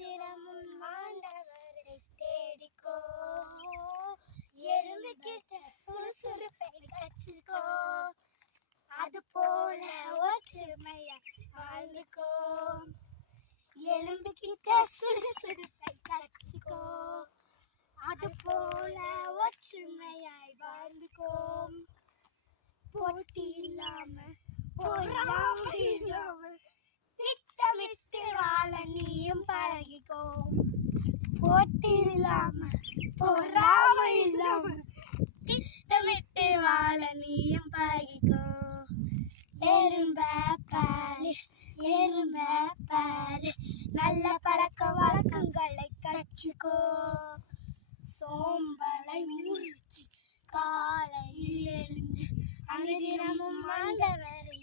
தினமும் ஆண்டவரை தேடிக்கோ. எறும்புகிட்ட சுறுசுறுப்பை கற்றுக்கோ. அது போல ஒற்றுமையா வாழ்ந்துக்கோ. எறும்புகிட்ட சுறுசுறுப்பை கற்றுக்கோ. அது போல ஒற்றுமையாய் வாழ்ந்துக்கோ. போட்டி இல்லாம பொறாமை இல்லாம திட்டமிட்டு வாழ நீயும் பழகிக்கோ. போட்டி இல்லாம பொறாமை இல்லாம திட்டமிட்டு வாழ நீயும் பழகிக்கோ. எறும்ப பாரு எறும்ப பாரு, நல்ல பழக்க வழக்கங்களை கற்றுக்கோ. சோம்பலை முறிச்சு காலையில் எழுந்து அனுதினமும் ஆண்டவரை